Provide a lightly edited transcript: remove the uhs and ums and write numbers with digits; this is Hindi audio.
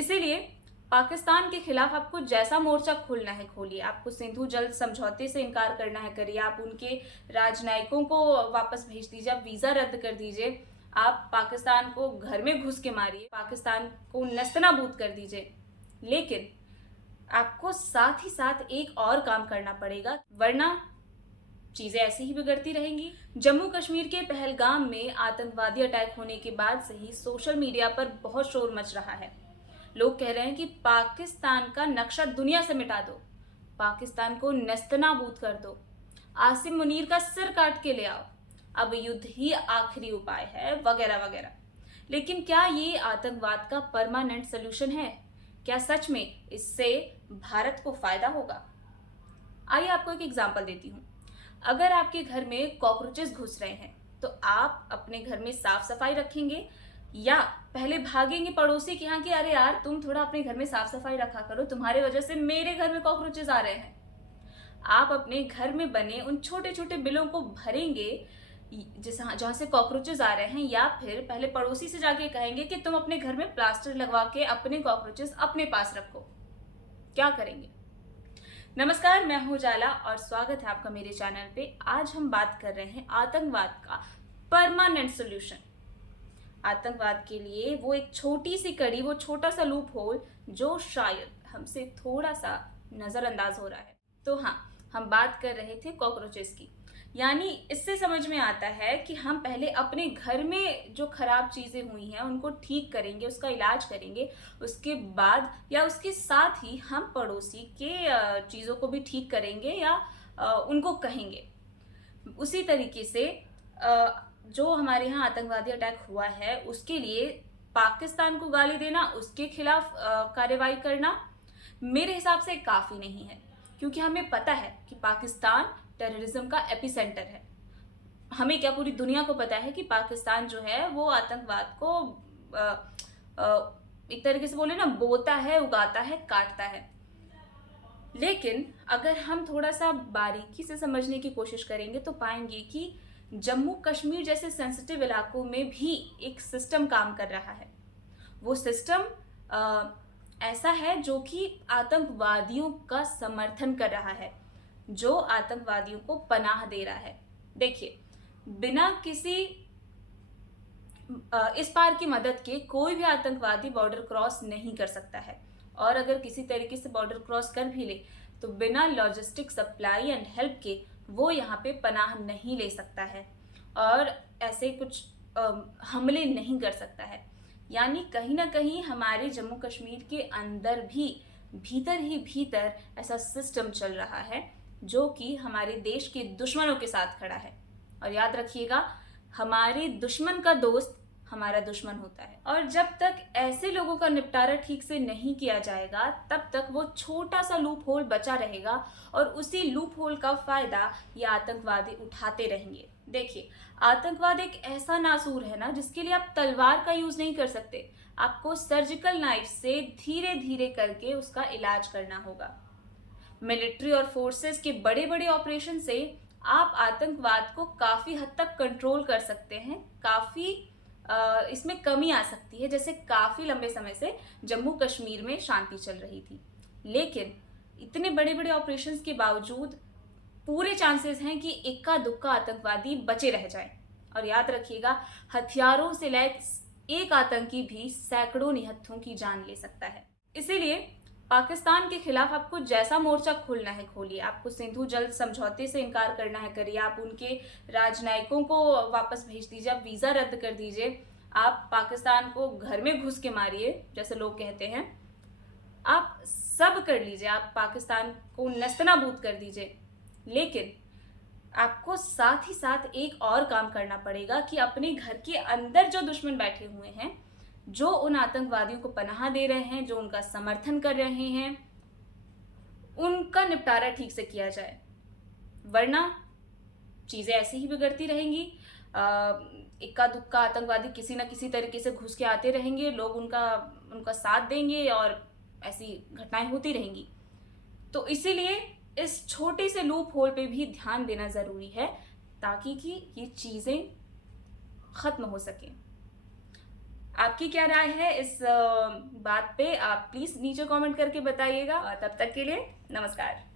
इसीलिए पाकिस्तान के खिलाफ आपको जैसा मोर्चा खोलना है खोलिए। आपको सिंधु जल समझौते से इनकार करना है करिए। आप उनके राजनयिकों को वापस भेज दीजिए। आप वीज़ा रद्द कर दीजिए। आप पाकिस्तान को घर में घुस के मारिए। पाकिस्तान को नस्तनाबूद कर दीजिए। लेकिन आपको साथ ही साथ एक और काम करना पड़ेगा, वरना चीजें ऐसी ही बिगड़ती रहेंगी। जम्मू कश्मीर के पहलगाम में आतंकवादी अटैक होने के बाद से ही सोशल मीडिया पर बहुत शोर मच रहा है। लोग कह रहे हैं कि पाकिस्तान का नक्शा दुनिया से मिटा दो, पाकिस्तान को नेस्तनाबूद कर दो, आसिम मुनीर का सिर काट के ले आओ, अब युद्ध ही आखिरी उपाय है, वगैरह वगैरह। लेकिन क्या ये आतंकवाद का परमानेंट सोल्यूशन है? क्या सच में इससे भारत को फायदा होगा? आइए आपको एक एग्जांपल देती हूँ। अगर आपके घर में कॉकरोचेस घुस रहे हैं तो आप अपने घर में साफ सफाई रखेंगे या पहले भागेंगे पड़ोसी के यहाँ कि अरे यार तुम थोड़ा अपने घर में साफ सफाई रखा करो, तुम्हारे वजह से मेरे घर में कॉकरोचेस आ रहे हैं। आप अपने घर में बने उन छोटे छोटे बिलों को भरेंगे जहां से कॉकरोचेस आ रहे हैं, या फिर पहले पड़ोसी से जाके कहेंगे कि तुम अपने घर में प्लास्टर लगवा के अपने कॉकरोचेस अपने पास रखो। क्या करेंगे? नमस्कार, मैं हूं जाला और स्वागत है आपका मेरे चैनल पे। आज हम बात कर रहे हैं आतंकवाद का परमानेंट सोल्यूशन। आतंकवाद के लिए वो एक छोटी सी कड़ी, वो छोटा सा लूप होल जो शायद हमसे थोड़ा सा नजरअंदाज हो रहा है। तो हाँ, हम बात कर रहे थे कॉकरोचेस की। यानी इससे समझ में आता है कि हम पहले अपने घर में जो खराब चीजें हुई हैं उनको ठीक करेंगे, उसका इलाज करेंगे, उसके बाद या उसके साथ ही हम पड़ोसी के चीजों को भी ठीक करेंगे या उनको कहेंगे। उसी तरीके से जो हमारे यहाँ आतंकवादी अटैक हुआ है उसके लिए पाकिस्तान को गाली देना, उसके खिलाफ कार्रवाई करना मेरे हिसाब से काफी नहीं है, क्योंकि हमें पता है कि पाकिस्तान टेररिज्म का एपिसेंटर है। हमें क्या, पूरी दुनिया को पता है कि पाकिस्तान जो है वो आतंकवाद को एक तरीके से बोले ना, बोता है, उगाता है, काटता है। लेकिन अगर हम थोड़ा सा बारीकी से समझने की कोशिश करेंगे तो पाएंगे कि जम्मू कश्मीर जैसे सेंसिटिव इलाकों में भी एक सिस्टम काम कर रहा है। वो सिस्टम ऐसा है जो कि आतंकवादियों का समर्थन कर रहा है, जो आतंकवादियों को पनाह दे रहा है। देखिए, बिना किसी इस पार की मदद के कोई भी आतंकवादी बॉर्डर क्रॉस नहीं कर सकता है, और अगर किसी तरीके से बॉर्डर क्रॉस कर भी ले तो बिना लॉजिस्टिक सप्लाई एंड हेल्प के वो यहाँ पे पनाह नहीं ले सकता है और ऐसे कुछ हमले नहीं कर सकता है। यानी कहीं ना कहीं हमारे जम्मू कश्मीर के अंदर भी भीतर ही भीतर ऐसा सिस्टम चल रहा है जो कि हमारे देश के दुश्मनों के साथ खड़ा है। और याद रखिएगा, हमारे दुश्मन का दोस्त हमारा दुश्मन होता है। और जब तक ऐसे लोगों का निपटारा ठीक से नहीं किया जाएगा तब तक वो छोटा सा लूप होल बचा रहेगा और उसी लूप होल का फायदा ये आतंकवादी उठाते रहेंगे। देखिए, आतंकवाद एक ऐसा नासूर है ना जिसके लिए आप तलवार का यूज नहीं कर सकते। आपको सर्जिकल नाइफ से धीरे धीरे करके उसका इलाज करना होगा। मिलिट्री और फोर्सेस के बड़े बड़े ऑपरेशन से आप आतंकवाद को काफी हद तक कंट्रोल कर सकते हैं। काफी इसमें कमी आ सकती है, जैसे काफी लंबे समय से जम्मू कश्मीर में शांति चल रही थी। लेकिन इतने बड़े बड़े ऑपरेशंस के बावजूद पूरे चांसेस हैं कि इक्का दुक्का आतंकवादी बचे रह जाए। और याद रखिएगा, हथियारों से लैस एक आतंकी भी सैकड़ों निहत्थों की जान ले सकता है। इसीलिए पाकिस्तान के खिलाफ आपको जैसा मोर्चा खोलना है खोलिए। आपको सिंधु जल समझौते से इनकार करना है करिए। आप उनके राजनयिकों को वापस भेज दीजिए। आप वीज़ा रद्द कर दीजिए। आप पाकिस्तान को घर में घुस के मारिए, जैसे लोग कहते हैं। आप सब कर लीजिए, आप पाकिस्तान को नस्तनाबूद कर दीजिए। लेकिन आपको साथ ही साथ एक और काम करना पड़ेगा कि अपने घर के अंदर जो दुश्मन बैठे हुए हैं, जो उन आतंकवादियों को पनाह दे रहे हैं, जो उनका समर्थन कर रहे हैं, उनका निपटारा ठीक से किया जाए, वरना चीजें ऐसी ही बिगड़ती रहेंगी। इक्का दुक्का आतंकवादी किसी न किसी तरीके से घुस के आते रहेंगे, लोग उनका साथ देंगे और ऐसी घटनाएं होती रहेंगी। तो इसीलिए इस छोटे से लूप होल पे भी ध्यान देना जरूरी है ताकि कि ये चीजें खत्म हो सके। आपकी क्या राय है इस बात पे? आप प्लीज नीचे कमेंट करके बताइएगा। तब तक के लिए नमस्कार।